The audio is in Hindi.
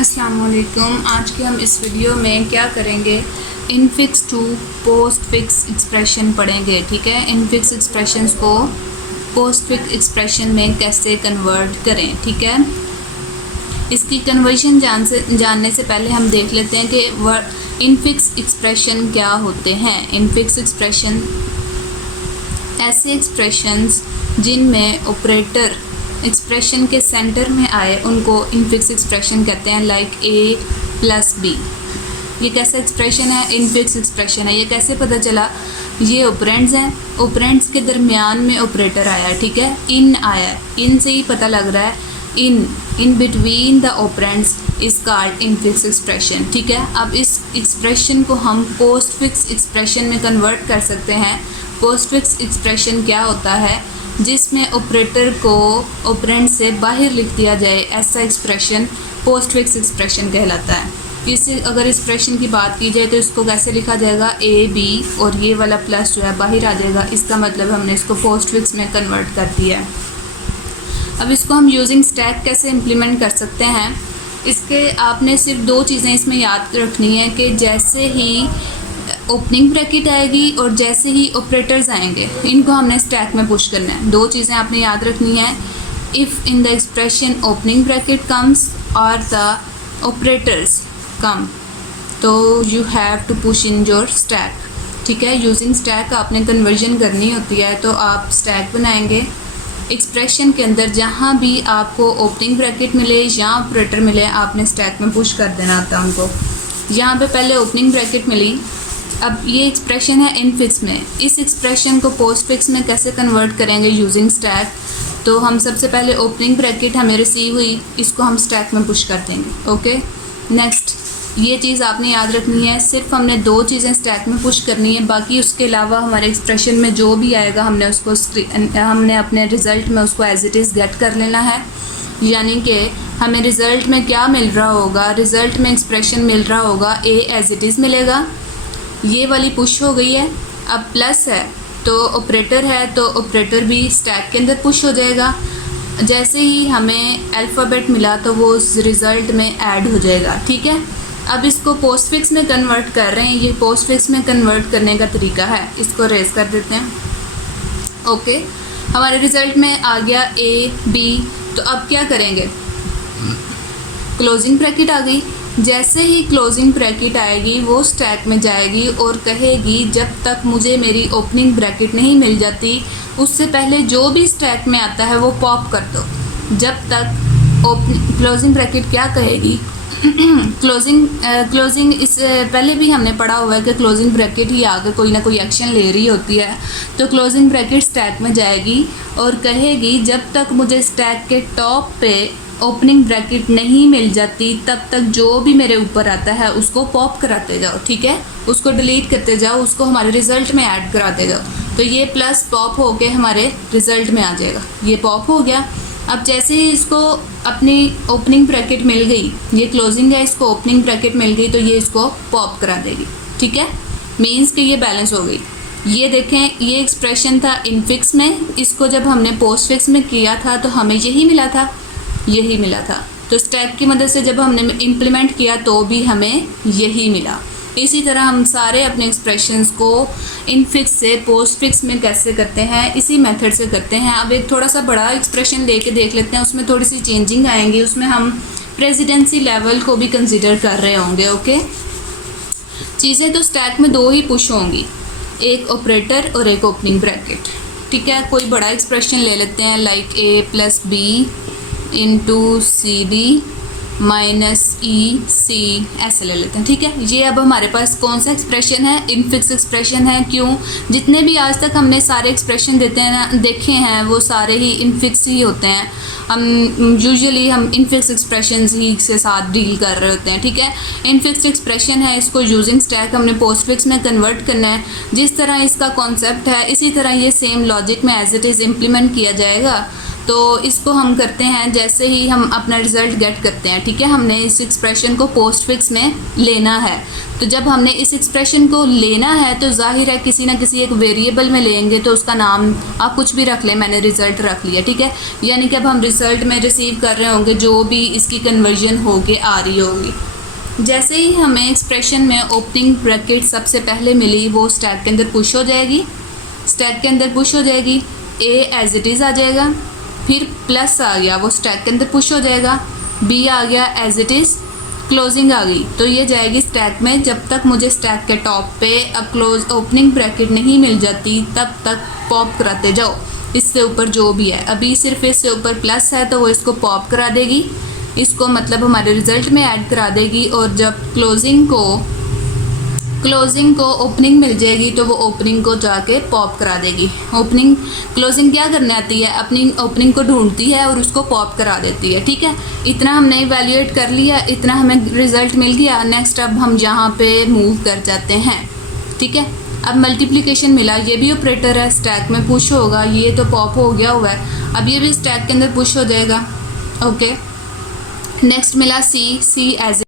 अस्सलाम वालेकुम। आज के हम इस वीडियो में क्या करेंगे, infix to postfix expression पढ़ेंगे। ठीक है, इनफिक्स एक्सप्रेशंस को पोस्ट फिक्स एक्सप्रेशन में कैसे कन्वर्ट करें। ठीक है, इसकी कन्वर्जन जानने से पहले हम देख लेते हैं कि इनफिक्स एक्सप्रेशन क्या होते हैं। इनफिक्स एक्सप्रेशन ऐसे एक्सप्रेशंस जिनमें ऑपरेटर एक्सप्रेशन के सेंटर में आए उनको इनफिक्स एक्सप्रेशन कहते हैं, लाइक ए प्लस बी। ये कैसा एक्सप्रेशन है? इनफिक्स एक्सप्रेशन है। ये कैसे पता चला? ये ऑपरेंड्स हैं, ऑपरेंड्स के दरमियान में ऑपरेटर आया है। ठीक है, इन आया है, इन से ही पता लग रहा है। In between the operands is called infix expression. ठीक है, अब इस एक्सप्रेशन को हम पोस्ट फिक्स एक्सप्रेशन में कन्वर्ट कर सकते हैं। पोस्ट फिक्स एक्सप्रेशन क्या होता है? जिसमें ऑपरेटर को ऑपरेंड से बाहर लिख दिया जाए, ऐसा एक्सप्रेशन पोस्ट फिक्स एक्सप्रेशन कहलाता है। इसे अगर एक्सप्रेशन की बात की जाए तो इसको कैसे लिखा जाएगा? ए बी, और ये वाला प्लस जो है बाहर आ जाएगा। इसका मतलब हमने इसको पोस्ट फिक्स में कन्वर्ट कर दिया है। अब इसको हम यूजिंग स्टैक कैसे इम्प्लीमेंट कर सकते हैं? इसके आपने सिर्फ दो चीज़ें इसमें याद रखनी है कि जैसे ही ओपनिंग ब्रैकेट आएगी और जैसे ही ऑपरेटर्स आएंगे, इनको हमने स्टैक में पुश करना है। दो चीज़ें आपने याद रखनी है, if in the expression opening bracket comes और द ऑपरेटर्स कम, तो you have to push in your stack. ठीक है, यूजिंग स्टैक आपने कन्वर्जन करनी होती है, तो आप स्टैक बनाएंगे एक्सप्रेशन के अंदर। जहाँ भी आपको ओपनिंग ब्रैकेट मिले या ऑपरेटर मिले, आपने स्टैक में पुश कर देना था उनको। यहाँ पे पहले ओपनिंग ब्रैकेट मिली, अब ये एक्सप्रेशन है इनफिक्स में। इस एक्सप्रेशन को पोस्ट फिक्स में कैसे कन्वर्ट करेंगे यूजिंग स्टैक? तो हम सबसे पहले ओपनिंग ब्रैकेट हमें रिसीव हुई, इसको हम स्टैक में पुश कर देंगे। ओके, नेक्स्ट ये चीज़ आपने याद रखनी है, सिर्फ हमने दो चीज़ें स्टैक में पुश करनी है, बाकी उसके अलावा हमारे एक्सप्रेशन में जो भी आएगा हमने अपने रिज़ल्ट में उसको एज इट इज़ गेट कर लेना है। यानी कि हमें रिज़ल्ट में क्या मिल रहा होगा? रिज़ल्ट में एक्सप्रेशन मिल रहा होगा ए एज इट इज़ मिलेगा। ये वाली पुश हो गई है। अब प्लस है तो ऑपरेटर है, तो ऑपरेटर भी स्टैक के अंदर पुश हो जाएगा। जैसे ही हमें अल्फ़ाबेट मिला तो वो उस रिज़ल्ट में ऐड हो जाएगा। ठीक है, अब इसको पोस्ट फिक्स में कन्वर्ट कर रहे हैं। ये पोस्ट फिक्स में कन्वर्ट करने का तरीका है, इसको रेज कर देते हैं। ओके, हमारे रिज़ल्ट में आ गया ए बी, तो अब क्या करेंगे? क्लोजिंग ब्रैकेट आ गई। जैसे ही क्लोजिंग ब्रैकेट आएगी वो स्टैक में जाएगी और कहेगी जब तक मुझे मेरी ओपनिंग ब्रैकेट नहीं मिल जाती, उससे पहले जो भी स्टैक में आता है वो पॉप कर दो। जब तक क्लोजिंग ब्रैकेट क्या कहेगी? क्लोजिंग इस पहले भी हमने पढ़ा हुआ है कि क्लोजिंग ब्रैकेट ही आगे कोई ना कोई एक्शन ले रही होती है। तो क्लोजिंग ब्रैकेट स्टैक में जाएगी और कहेगी जब तक मुझे स्टैक के टॉप पे ओपनिंग ब्रैकेट नहीं मिल जाती तब तक जो भी मेरे ऊपर आता है उसको पॉप कराते जाओ। ठीक है, उसको डिलीट करते जाओ, उसको हमारे रिज़ल्ट में ऐड कराते जाओ। तो ये प्लस पॉप होके हमारे रिज़ल्ट में आ जाएगा। ये पॉप हो गया। अब जैसे ही इसको अपनी ओपनिंग ब्रैकेट मिल गई, ये क्लोजिंग है, इसको ओपनिंग ब्रैकेट मिल गई, तो ये इसको पॉप करा देगी। ठीक है, मीन्स कि ये बैलेंस हो गई। ये देखें, ये एक्सप्रेशन था इनफिक्स में, इसको जब हमने पोस्ट फिक्स में किया था तो हमें यही मिला था, यही मिला था। तो स्टैक की मदद से जब हमने इम्प्लीमेंट किया तो भी हमें यही मिला। इसी तरह हम सारे अपने एक्सप्रेशंस को इनफिक्स से पोस्ट फिक्स में कैसे करते हैं, इसी मेथड से करते हैं। अब एक थोड़ा सा बड़ा एक्सप्रेशन लेके देख लेते हैं, उसमें थोड़ी सी चेंजिंग आएंगी। उसमें हम प्रेसिडेंसी लेवल को भी कंसिडर कर रहे होंगे। ओके, चीज़ें तो स्टैक में दो ही पुश होंगी, एक ऑपरेटर और एक ओपनिंग ब्रैकेट। ठीक है, कोई बड़ा एक्सप्रेशन ले लेते हैं, like A plus B into C D minus E C, ऐसे ले लेते हैं। ठीक है, ये अब हमारे पास कौन सा एक्सप्रेशन है? इनफिक्स एक्सप्रेशन है। क्यों? जितने भी आज तक हमने सारे एक्सप्रेशन देखे हैं वो सारे ही इनफिक्स ही होते हैं। हम यूजुअली इनफिक्स एक्सप्रेशन ही से साथ डील कर रहे होते हैं। ठीक है, इनफिक्स एक्सप्रेशन है, इसको यूजिंग स्टैक हमने पोस्ट फिक्स में कन्वर्ट करना है। जिस तरह इसका कॉन्सेप्ट है इसी तरह ये सेम लॉजिक में एज इट इज़ इम्प्लीमेंट किया जाएगा। तो इसको हम करते हैं जैसे ही हम अपना रिज़ल्ट गेट करते हैं, ठीक है, हमने इस एक्सप्रेशन को पोस्ट फिक्स में लेना है। तो जब हमने इस एक्सप्रेशन को लेना है तो जाहिर है किसी ना किसी एक वेरिएबल में लेंगे, तो उसका नाम आप कुछ भी रख लें, मैंने रिज़ल्ट रख लिया, ठीक है। यानी कि अब हम रिज़ल्ट में रिसीव कर रहे होंगे जो भी इसकी कन्वर्जन होके आ रही होगी। जैसे ही हमें एक्सप्रेशन में ओपनिंग ब्रैकेट सबसे पहले मिली, वो स्टैक के अंदर पुश हो जाएगी, स्टैक के अंदर पुश हो जाएगी, ए एज इट इज़ आ जाएगा, फिर प्लस आ गया वो स्टैक के अंदर पुश हो जाएगा, बी आ गया एज इट इज़, क्लोजिंग आ गई तो ये जाएगी स्टैक में। जब तक मुझे स्टैक के टॉप पे क्लोज ओपनिंग ब्रैकेट नहीं मिल जाती तब तक पॉप कराते जाओ, इससे ऊपर जो भी है। अभी सिर्फ इससे ऊपर प्लस है तो वो इसको पॉप करा देगी, इसको मतलब हमारे रिज़ल्ट में ऐड करा देगी। और जब क्लोजिंग को ओपनिंग मिल जाएगी तो वो ओपनिंग को जाके पॉप करा देगी। क्लोजिंग क्या करने आती है, अपनी ओपनिंग को ढूंढती है और उसको पॉप करा देती है, ठीक है। इतना हमने इवैल्यूएट कर लिया, इतना हमें रिज़ल्ट मिल गया। नेक्स्ट अब हम यहाँ पे मूव कर जाते हैं, ठीक है। अब मल्टीप्लिकेशन मिला, ये भी ऑपरेटर है, स्टैक में पुश होगा, ये तो पॉप हो गया हुआ है, अब ये भी स्टैक के अंदर पुश हो जाएगा, ओके। नेक्स्ट मिला सी एज